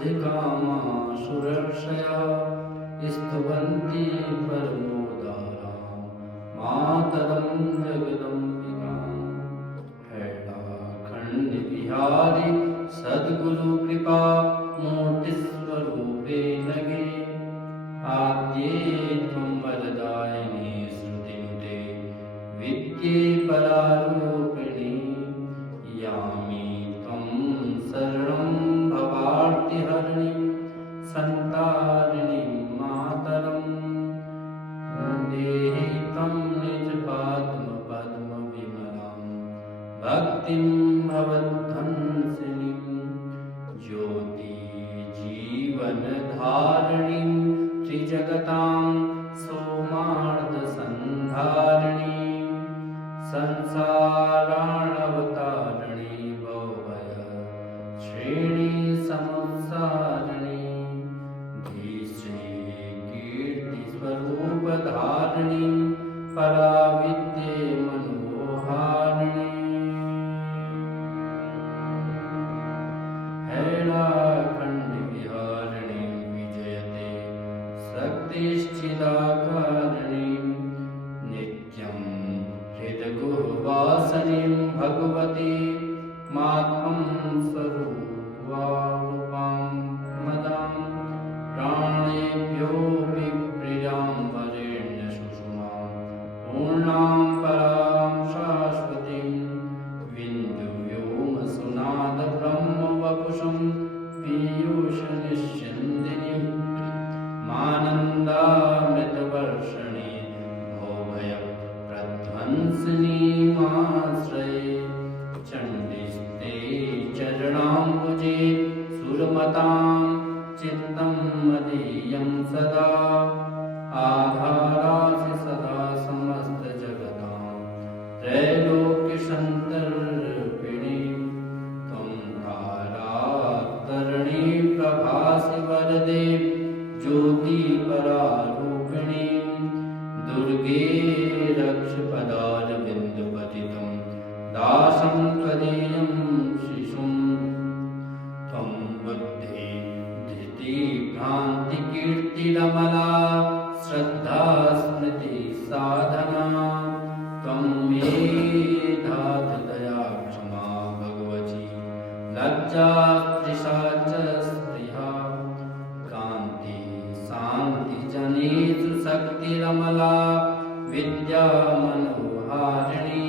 सिद्धिकामाशुरर्षयः स्तुवन्ति परमोदारां मातरं जगदम्बिकाम्। हैलाखण्ड बिहारी सद्गुरु कृपा मूर्ति स्वरूपे नगे। आद्ये त्वं वरदायिनी श्रुतिनुते विद्ये परारूपिणी। यामि त्वं शरणं भवार्तिहरिणीं संतारिणीं मातरं। देहि तं निजपादपद्मविमलां भक्तिं भवद्धंसिनीं। ज्योति जीवनधारिणीं त्रिजगतां सोमार्धसन्धारिणीं। संसाराणवतारिणी भवभय श्रेणी समुत्सारिणी। धीश्री कीर्तिस्वरूपधारिणीं पराविद्ये मनोहारिणी। हैलाखण्डविहारिणीं विजयते शक्तिश्चिदाकारिणीं। नित्यं हृदगुहवासिनीं भगवती मात्मं स्वरूपां मदां। प्राणेभ्योऽपि प्रियां वरेण्यसुषमां पूर्णां परां शाश्वतीं। बिन्दुव्योमसुनादब्रह्मवपुषं पीयूषनिश्चिन्दिनीं। मानन्दामृतवर्षणि भवभयप्रध्वंसिनीमाश्रये। चण्डिस्ते चरणाम्बुजे सुरमतां चित्तं मदीयं सदा। आधारासि सदा समस्तजगतां त्रैलोक्यसन्तर्पिणीं। त्वं तारातरणी प्रभासि वरदे ज्योतिपरारूपिणीं। दुर्गे रक्ष पदारविन्दपतितं दासं त्वदीयं शिशुं। त्वं बुद्धि धृति भ्रान्तिकीर्तिरमला श्रद्धा स्मृति साधना। त्वं मेधा दया क्षमा भगवती लज्जा तृषा च स्पृहा। कान्ति शान्ति जनेषु शक्तिरमला विद्या मनोहारिणी।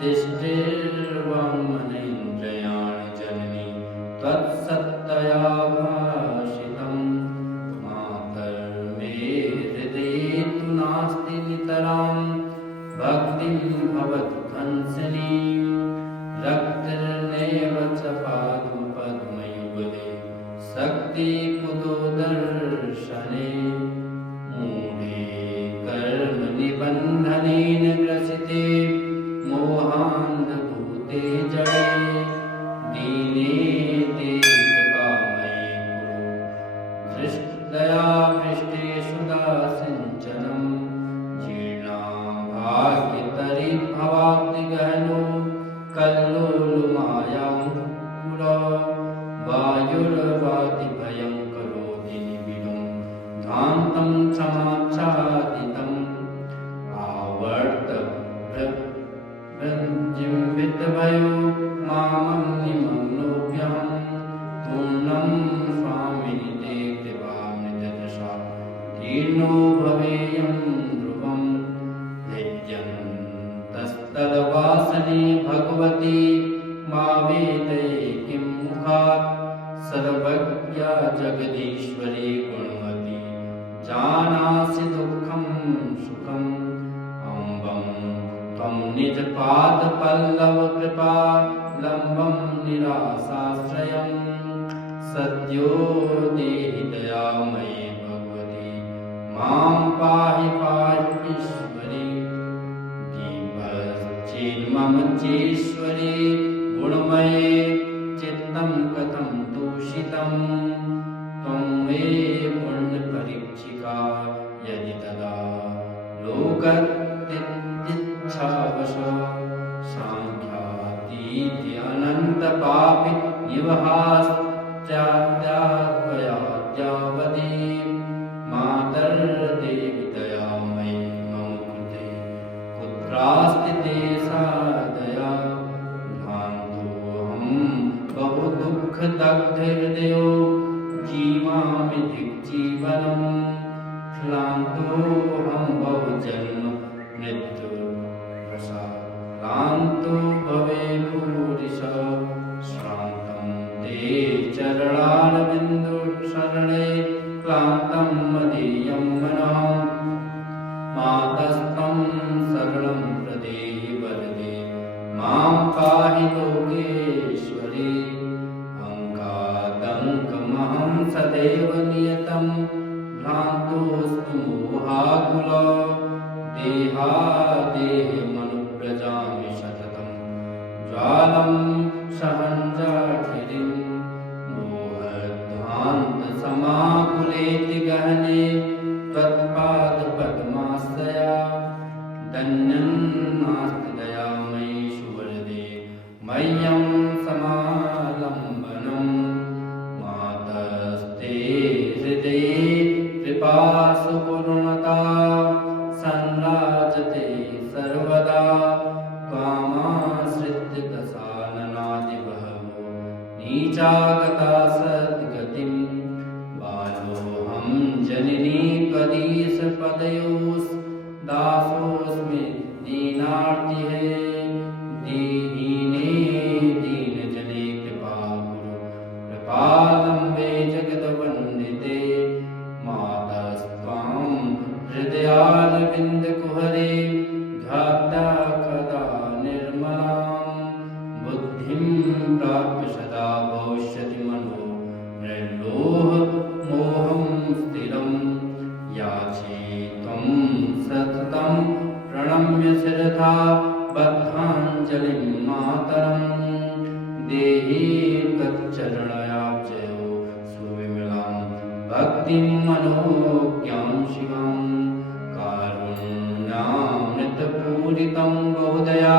दृष्टिर्वाङ्मनेन्द्रियाणि जननी त्वत्सत्तया भाषितं। मातर्मे हृदये तु नास्ति नितरां भक्तिं भवद्भंसिनीं। रक्तिर्नैव च पादपद्मयुगले शक्ति कुतो दर्शने। मूढे कर्मनिबन्धनेन ग्रसिते मोहान्धभूते जडे। दीने ते कृपामये कुरु दया पृष्ठेषु दासिञ्चनं। जीर्णां भाग्यतरी भवाब्धिगहनो कल्लोलमायां पुरा। वायुर्वाति भयं करोति निबिडं ध्वान्तं क्षमाच्छादितम्। आवर्तभृजिम्बितभयो मामं निमग्नोऽभ्यहं। पूर्णं स्वामिनि ते कृपामृतदृशा दीर्णो भवेयं ध्रुवम्। भिद्यन्तस्तदवासने भगवती मा वेदये किं मुखात्। सर्वज्ञा जगदीश्वरी गुणवती जानासि दुःखं सुखम्। अम्बं त्वं निजपादपल्लवकृपालम्बं निराशाश्रयं। सद्यो देहि दयामये भगवती मां पाहि पाहि ईश्वरी। दीपश्चेन्मम चेश्वरी गुणमये चित्तं कथं दूषितं। त्वं मे पुण्यपरीक्षिका यदि तदा लोकतिच्छावश। सांख्यातीत अनन्तपापि निवहाश्च स्याद्याद्वयाद्यावदि मातर्देवि दयामयी मम कृते कुत्रास्ति ते सा दया भ्रान्तोऽहं बहु दुःखदग्धहृदयो जीवामि दिग्जीवनम् क्लान्तोऽहं बहुजन्म मृत्युप्रसादान्तो भवे भूरिशः श्रान्तं ते चरणारविन्दुशरणे क्लान्तं मदीयं मनः मातस्तं शरणं प्रदेहि वरदे मां पाहि लोकेश्वरी अङ्कादङ्कमहं सदैव नियतं भ्रान्तोऽस्तु मोहाकुलो देहादेहमनुव्रजामि सततं ज्वालं सहञ्जाठिरिं मोहध्वान्तसमाकुलेति गहने त्वत्पादपद्माश्रया धन्यं नास्ति दयामयी सुवरदे मह्यं समालम्बनं मातस्ते हृदये कृपासु पूर्णता संराजते सर्वदा त्वामाश्रित्य दशाननादिबहवो नीचागता सद्गतिं बालोऽहं जननी त्वदीशपदयोस्दासोऽस्मि दीनार्तिहे दीने दीनजने कृपा कुरु कृपालम्बे जगद्वन्दिते हृदयारविन्दकुहरे ध्यात्या कदा निर्मलां बुद्धिं प्राप्य सदा भविष्यति मनो निर्लोह मोहं स्थिरं याचे त्वं सततं प्रणम्य शिरसा बद्धाञ्जलिं मातरं देहि तच्चरणयाब्जयो सुविमलां भक्तिं मनोज्ञां शिवां कारुण्यामृतपूरितं बहुदया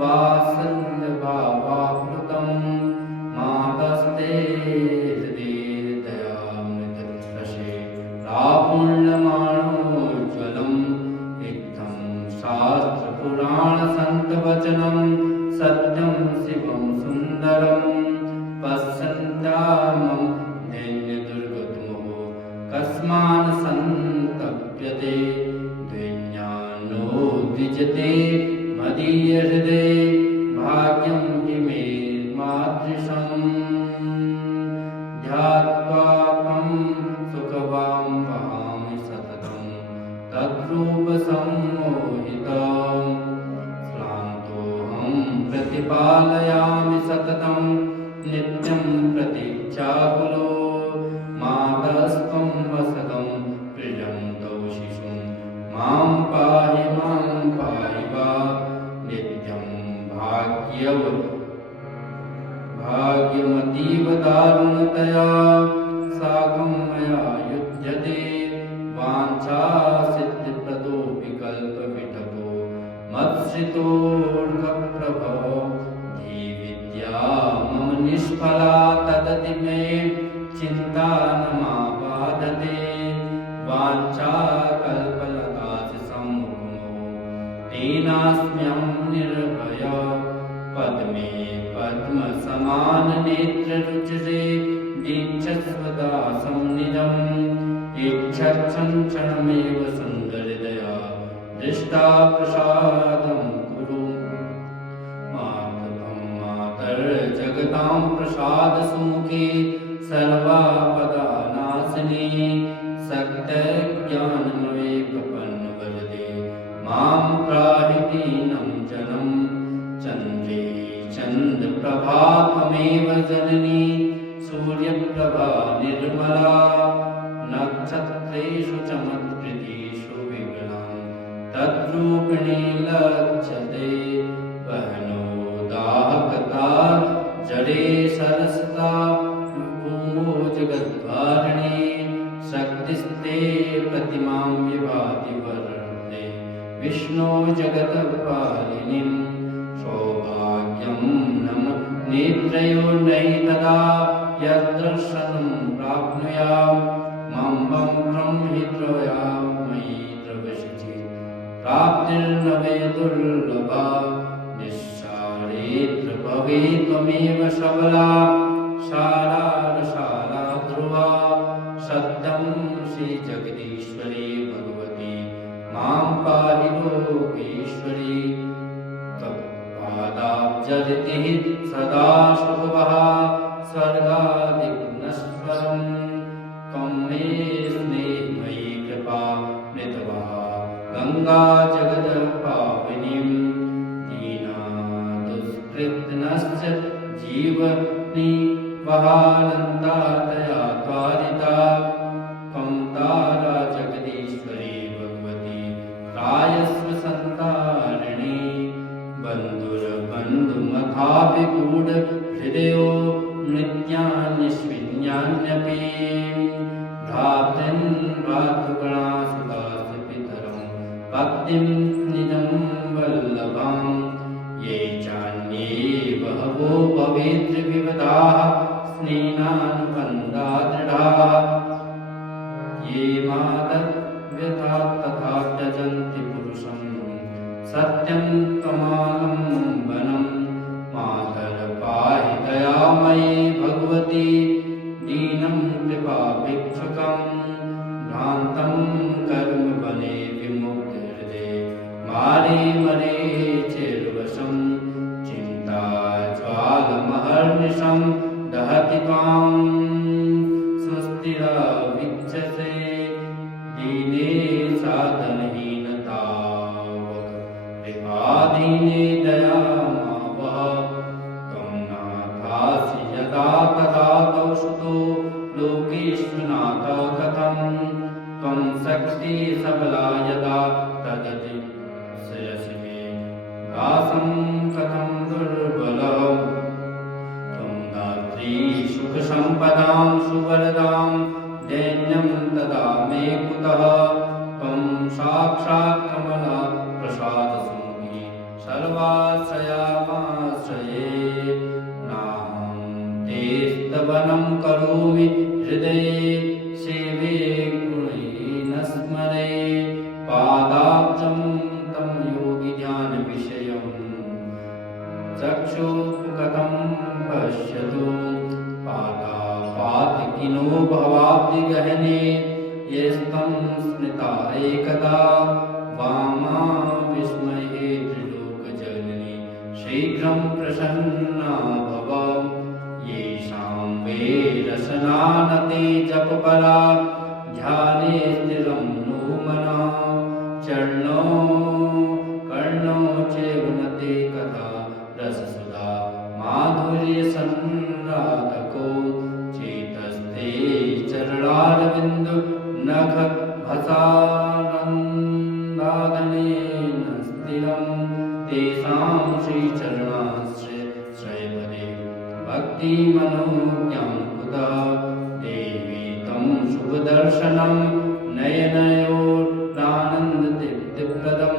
वात्सल्यभावाप्लुतं मातस्ते हृदे दयामृतरसे लापुण्यमाणोज्ज्वलम् इत्थं शास्त्रपुराणसन्तवचनं सत्यं शिवं सुन्दरं पश्यन्त्यामं दैन्यदुर्गतमो कस्मान् सन्तप्यते द्विज्ञानो द्विजते मदीयहृदे भाग्यं हि मे मादृशम् ध्यात्वा त्वं सुखवां वहामि सततं तद्रूपसम्मोहितं श्रान्तोऽहं प्रतिपालयामि सततं नित्यं प्रतीक्षाकुलो मातस्त्वं वसतं प्रियं तौ शिशुं मां पाहि वा नित्यं भाग्यमतीव दारुणतया साकं मया युध्यते वाञ्छासिद्धिप्रदो विकल्पविटपो मत्श्रितोऽर्कप्रभो धीविद्या मम निष्फला तदति मे चिन्ता न माबाधते वाञ्छाकल्पलतासि सम्मुखमो तेनास्म्यहं निर्भय पद्मे पद्मसमाननेत्ररुचिरे दीक्षस्व दासं निजम् इच्छत्सञ्क्षणमेव सुन्दरदया दृष्टा प्रसादं कुरु मातर्जगतां प्रसादसुमुखे सर्वापदानाशिनी सत्यज्ञानमये प्रपन्नवरदे मां पाहि दीनं जनं चन्द्रे चन्द्रप्रभा त्वमेव जननी सूर्यप्रभा निर्मला नक्षत्रेषु च मत्कृतिषु विगणां तद्रूपिणी लक्ष्यते वहनो दाहकता जडे सरसता भूमो जगद्वारिणी शक्तिस्ते प्रतिमां विभाति वर्णे विष्णो जगत्पालिनीं सौभाग्यं नम नेत्रयो नहि तदा यत्र भ्रातृर्नवे दुर्लभा निश्चारित्र भवे त्वमेव सबला शाला ध्रुवा सत्यं श्री जगदीश्वरी भगवती मां पाहि लोकेश्वरी तत्पादाब्जरितिः सदा शुभः स्वर्गादिगुणस्वरं त्वं मे स्नेहमयी कृपा मृतवा गंगा जगदपावनीं दीनादुष्कृतनश्च जीवनी वहानन्दा तया त्वारिता त्वं तारा जगदीश्वरी भगवती रायस्व संतारिणी बन्धुमथाभिगूढ हृदयो नित्यान्यस्मिन्यान्यपि भ्रातॄन् भ्रातृगणासुतासु पितरं भक्तिं निजं वल्लभां ये चान्ये बहवो भवेद्विविधाः स्नेहानुबन्धा दृढाः ये मादव्यथा तथा त्यजन्ति पुरुषं सत्यं त्वमालम्बनं मातर पाहि दयामयी भगवती दीनं कृपाभिक्षुकं भ्रान्तं कर्म बने विमुक्तहृदये मारे मरे चेर्वशं चिन्ता ज्वालमहर्निशं दहति त्वां सुस्थिरा विच्यसे दीने साधनहीनतावक कृपाधीने दयामावह त्वं नाथासि यदा तदा तौषुतो लोकेष्वनाथ कथं त्वं शक्ति सबला यदा तदति श्रेयसि मे दासं कथं दुर्बलः त्वं दात्री सुखसम्पदां सुवरदां दैन्यं तदा मे कुतः त्वं साक्षात् कमला प्रसादसुमुखी सर्वाश्रयामाश्रये नाहं ते स्तवनं करोमि हृदये सेवे गुणैः स्मरे पादाब्जं तं योगिध्यानविषयं चक्षुः पश्यतु पादापातिकिनो भवाब्धिगहने येस्तं स्मृता एकदा वामा विस्मये त्रिलोकजननी शीघ्रं प्रसन्ना भव येषां वे रसनानते जपपरा ध्याने स्थिरं नो मनः चरणो कर्णो चैव नते कथा रससुधा माधुर्यसंराधको चेतस्ते चरणारविन्द नख भसानन्दादनेन स्थिरं तेषां श्रीचरणाश्रयपदे भक्तिमनोज्ञं कुतः देवी तं शुभदर्शनं नयनयोरानन्ददीप्तिप्रदं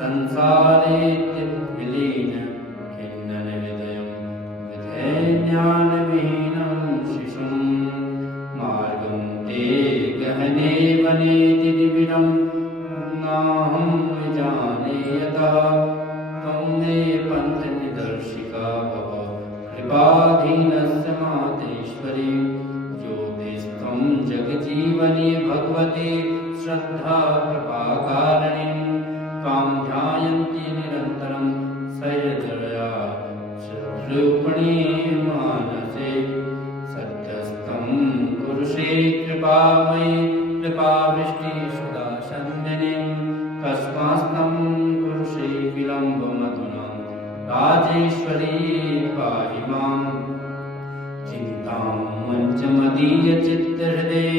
संसारे विलीन खिन्नहृदयं विधेज्ञानविहीनं शिशुं मार्गं ते गहने वने दिविनं नाहं विजाने यतः त्वं मे पन्थनिदर्शिका भव कृपाधीनस्य मातेश्वरी ज्योतिस्त्वं जगजीवनी भगवती श्रद्धा कृपाकारिणीं त्वां ध्यायन्ति निरन्तरं सैर्जया रूपिणी मानसे सत्यस्तं कुरुषे कृपामयी कृपावृष्टिसुधासन्दिनीं कस्मास्तं कुरुषे विलम्बमधुना राजेश्वरी पाहि मां चिन्तां मञ्चमदीयचित्तहृदये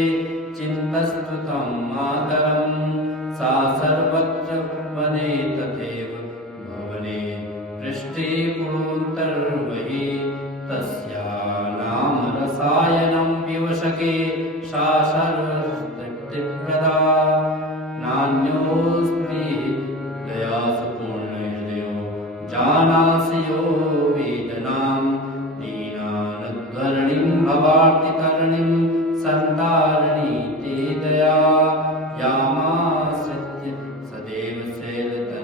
चिन्तस्तु तं मातरं सा सर्वत्र वने तथैव भवने पृष्ठे पुरोन्तर्वहि तस्या नाम रसायनं विवशके सा सर्वतृप्तिप्रदा नान्योऽस्ति दयासु पूर्णहृदयो जानासि यो वेदनां दीनानुद्धरणीं भवार्तितरणीं सन्तारिणी ते दया यामाश्रित्य सदैव शैलतले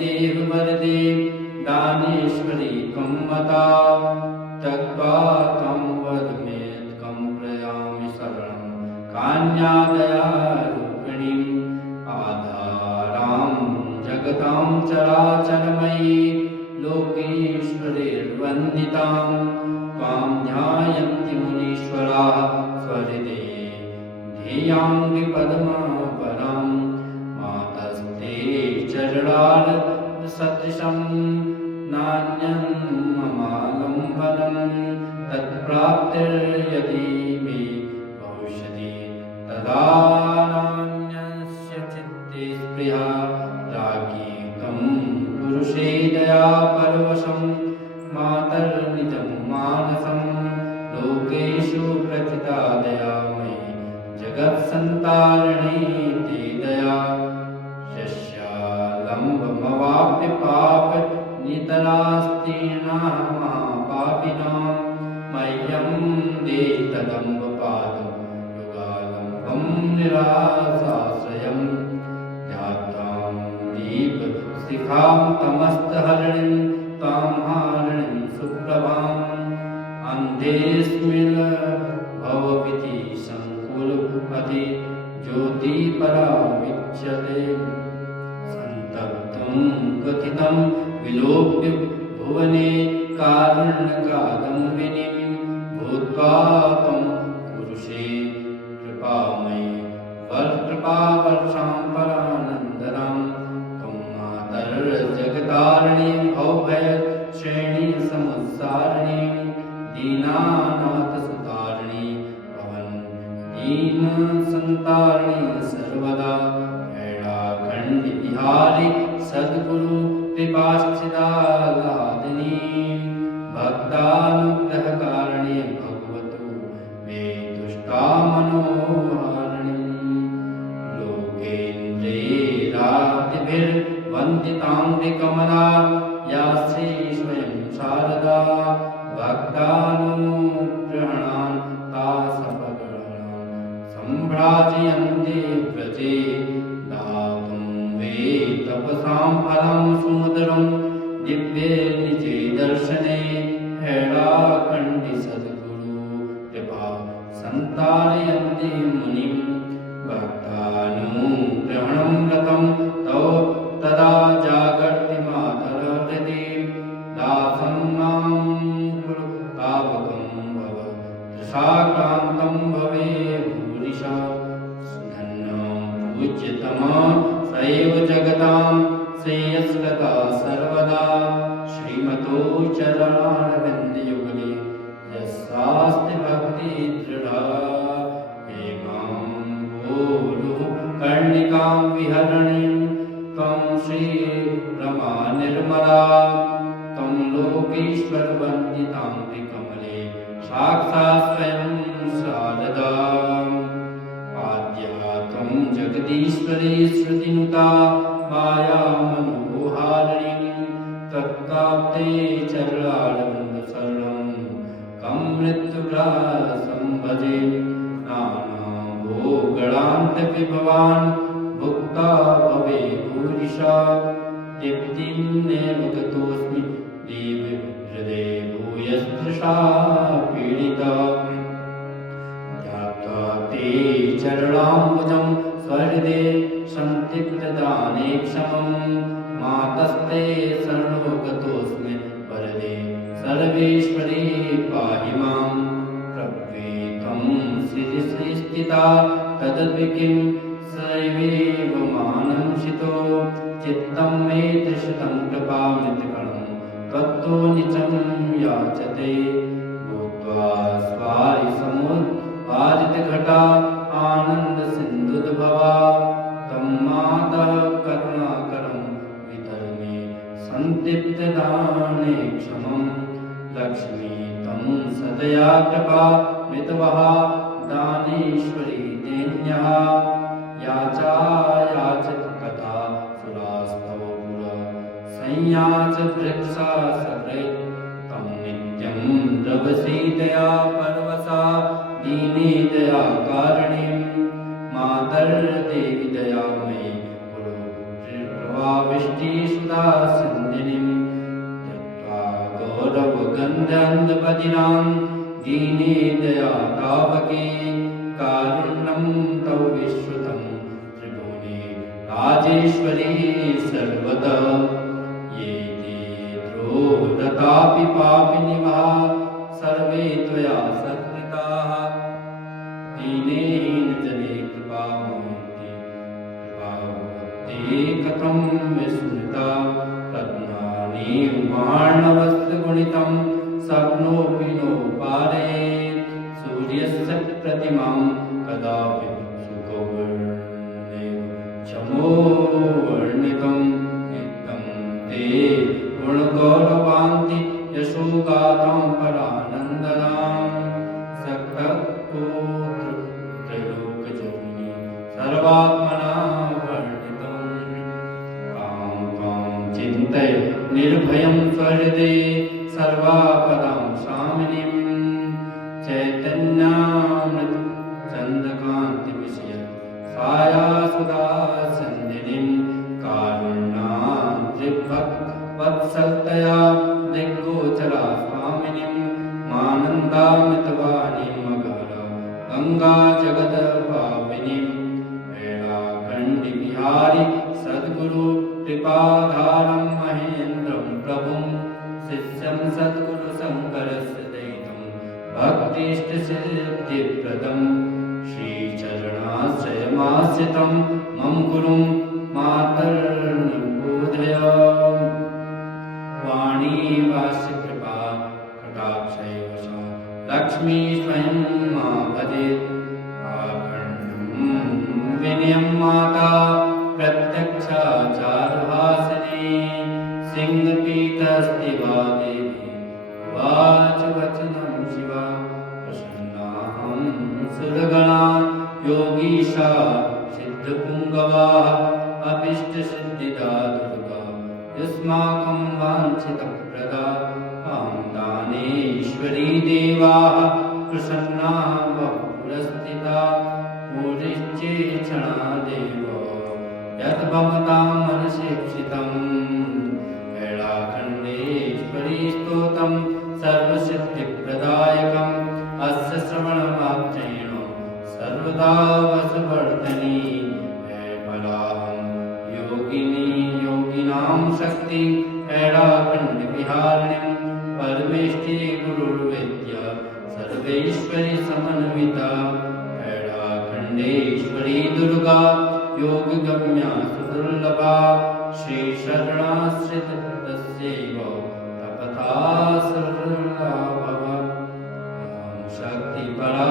देव वरदे दानेश्वरी त्वं मता त्यक्त्वा त्वं वद मे त्वं प्रयामि शरणं कान्यादयारूपिणीम् आधारां जगतां चराचरमयी लोकेश्वरीर्वन्दितां त्वां ध्यायन्ति मुनीश्वराः स्वहृदे ध्येयाङ्घ्रिपद्मपरं मातस्ते चरणारविन्दसदृशं नान्यं ममालम्बनं तत्प्राप्तिर्यदि मे भविष्यति तदा नान्यस्य चित्ते स्पृहा राज्ञी तं पुरुषे दया परवशं मातर्निजं मानसं लोकेषु प्रथिता दयामयी जगत्सन्तारिणी ते दया शस्यालम्बमवाप्य पापनितरास्तीर्णाः महापापिनां मह्यं देतदम्बपादं युगालम्बं निराशाश्रयं ध्यात्वां दीपशिखां तमस्तहरणीं तां हारिणीं सुप्रभाम् अन्धेऽस्मिन् भवभीति संकुलपति ज्योतिपरा विच्यते सन्तप्तं कथितं विलोप्य भुवने कारुण्यकादम्बिनीं भूत्वा त्वं पुरुषे कृपामयी वरकृपावर्षां परानन्दनां त्वं मातर्जगतारिणीं भवभयश्रेणी समुत्सारिणीं दीनानाथसुतारिणी भवन् दीनसन्तारिणी सर्वदा हैराखण्ड विहारी सद्गुरु कृपाश्चिदालादिनी भक्तानुग्रहकारिणी भगवतु मे तुष्टा मनोहारिणी लोकेन्द्रैरादिभिर्वन्दिताङ्घ्रिकमला या श्री स्वयं शारदा भक्तानुग्रहणान् तासपगणान् सम्भ्राजयन्ते व्रजे दातुं वे तपसां फलं सुमधुरं दिव्ये निजे दर्शने हैराखण्डि सद्गुरु कृपा सन्तारयन्ति मुनिं भक्तानुग्रहणं रतं तव तदा जागर्ति मातरहृदि दासं मां कुरु तावकं भव तृषाक्रान्तं भवे भूरिशा धन्यं पूज्यतमः स एव जगतां श्रेयस्कृता सर्वदा श्रीमतो चरणारविन्दयुगले यस्यास्ति भक्तिदृढा हे मां भोरुः कर्णिकां विहरणीं त्वं श्रीरमा निर्मला त्वं लोकेश्वरवन्दिताङ्घ्रिकमले साक्षात् स्वयं शारदा आद्या त्वं जगदीश्वरी श्रुतिनुता मायामनोहारिणीं तत्प्राप्ते चरणारविन्दशरणं कं मृत्युग्रासं भजे नानाभोगणान्तविभवान् भुक्ता भवे भूरिशा तृप्तिं नैव गतोऽस्मि देव हृदये भूयस्तृषा पीडिता ध्यात्वा ते चरणाम्बुजं स्वहृदे सन्तिप्तदाने क्षमं मातस्ते शरणो गतोऽस्मि वरदे सर्वेश्वरी पाहि मां प्रभ्वेत्वं श्रीस्थिता तदपि किं सैवेव मानंसितो चित्तं मे दृशतं कृपामृतकणं त्वत्तो निचं याचते भूत्वा स्वारि समुद्वारितघटा आनन्दसिन्धुद्भवा तं मातः करुणाकरं विधर्मे सन्तिप्तदाने क्षमं लक्ष्मी तं सदया कृपा मृतवः दानेश्वरी देन्यः याचायाचित कथा सुरास्तव पुरा संयाच वृक्षा सकृत् तं नित्यं द्रवसीतया परवसा दीने दया कारणीं मातर्देवी दयामयी कुरु कृपाविष्टिसुधासिन्धिनीं त्यक्त्वा गौरवगन्धन्दपदिनां दीने दयातावके कारुण्यं तव विश्रुतं त्रिभुवने राजेश्वरी सर्वतः ये ते द्रोहतापि पापिनिवा सर्वे त्वया सत्कृताः दीनेन जने कृपामूर्ति कृपावते कथं विस्मृता रत्नानि मार्णवस्त्रगुणितं शक्नोऽपि नोपारेत् सूर्यस्य प्रतिमां कदापि सुखवर्णेन चमोवर्णितं नित्यं ते गुणगौरवान्ति यशोगातां परानन्दनां सक्तपुत्र त्रैलोक्यजननी सर्वात्मना वर्णितं कां कां चिन्तय निर्भयं स्वहृदे सर्वापदां स्वामिनीं चैतन्यामृत चन्द्रकान्तिविषय छायासुधासन्धिनीं कारुण्याद्रिवत्सलतया दिग्गोचरा स्वामिनीं मानन्दामृतवाणीं मगर गंगा जगत्पाविनीं वेलाखण्डिविहारि सद्गुरु कृपाधारं महेन्द्रं प्रभुं शिष्यं सद्गुरु शङ्करस्य दयितं भक्तिष्टसिद्धिप्रदं श्रीचरणाश्रयमाश्रितं मम गुरुं मातर्नबोधय वाणी वास्यकृपा कटाक्षैव सा लक्ष्मी स्वयं मा वदेत् विनयं माता प्रत्यक्षाचारुहासिनी सिंहपीठस्थिता देवी वाच वचनं शिवा प्रसन्नाहं सुरगणा योगीशा सिद्धपुङ्गवा अभीष्टसिद्धिदा दुर्गा युष्माकं वाञ्छितप्रदा आं दानेश्वरी देवाः प्रसन्ना बहुपुरस्थिता पूजिश्चेक्षणा देव यद्भवतां मनसीप्सितम् कैलाखण्डेश्वरी स्तोत्रं सर्वसिद्धिप्रदायकम् अस्य श्रवणमात्रेण सर्वदा वशवर्तनी फलाहं योगिनी योगिनां शक्ति कैलाखण्डविहारिणीं परमेष्ठी गुरुर्वेद्य सर्वेश्वरी समन्विता कैलाखण्डेश्वरी दुर्गा योगगम्या सुदुर्लभा श्रीशरणाश्रित तस्यैव तपथा सुदुर्लभा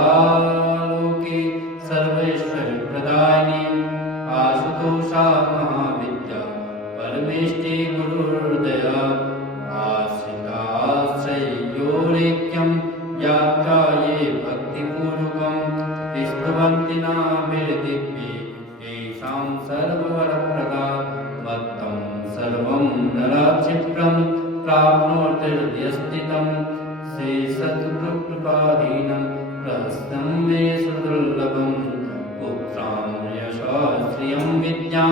शक्तिपरालोके सर्वेश्वरप्रदायिनी आशुतोषा महाविद्या परमेष्ठी गुरुर्दया आश्रिताश्रयोरेक्यं यात्रा ये भक्तिपूर्वकं स्तुवन्ति नाभिर्दिव्ये येषां सर्ववरप्रदा मत्तं सर्वं नराक्षिप्रं प्राप्नोतिर्यस्थितं श्रीसद्गुरुकृपाधीनं रहस्यं मे सुदुर्लभं पुत्रां यशः श्रियं विद्यां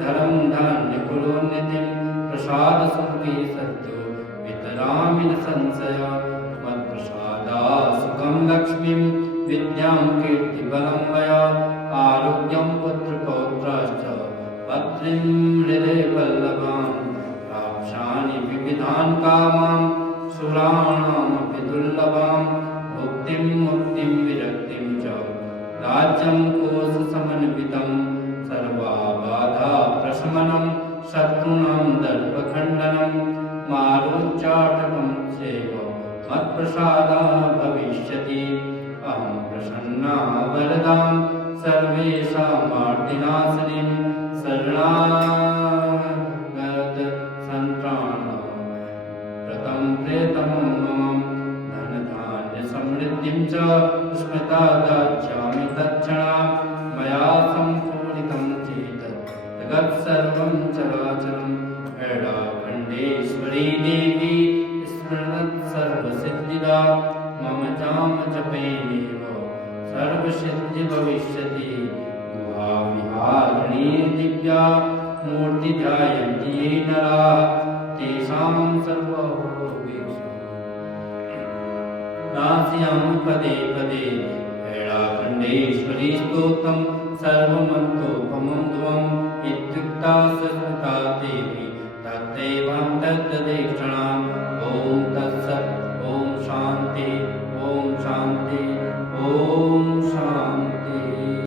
धनं धान्यकुलोन्नतिं प्रसादसुखी सद्यो वितरामि न संशय मत्प्रसादात् सुखं लक्ष्मीं विद्यां कीर्तिबलं मया आरोग्यं पुत्रपौत्राश्च पत्नीं हृदयवल्लभां प्राप्स्यामि विविधान् कामान् सुराणामपि दुर्लभां भुक्तिं मुक्तिं विरक्तिं च राज्यं कोशसमन्वितं सर्वाबाधा प्रशमनं शत्रूणां दर्पखण्डनं मारोच्चाटकं चैव मत्प्रसादा भविष्यति अहं प्रसन्ना वरदां सर्वेषामार्तिनाशिनीं शरणागत सन्त्राणां व्रतं प्रेतमं मम धनधान्यसमृद्धिं च स्मृता दास्यामि तत्क्षणा मया सम्पूरितं चेत् जगत्सर्वं चराचरं कैलाखण्डेश्वरी देवी स्मृणत् सर्वसिद्धिदा मम चाम जपेनेव सर्वसिद्धि भविष्यति गुहाविहारिणी दिव्या मूर्ति ध्यायन्ति ये नराः तेषां सर्वभूतेषु नास्यां पदे पदे हेळाखण्डेश्वरी स्तोत्रं सर्वमन्तोपमं ध्वम् इत्युक्ता सरस्वता देवी तत्रैवं तत्तदेक्षणाम् ॐ तत्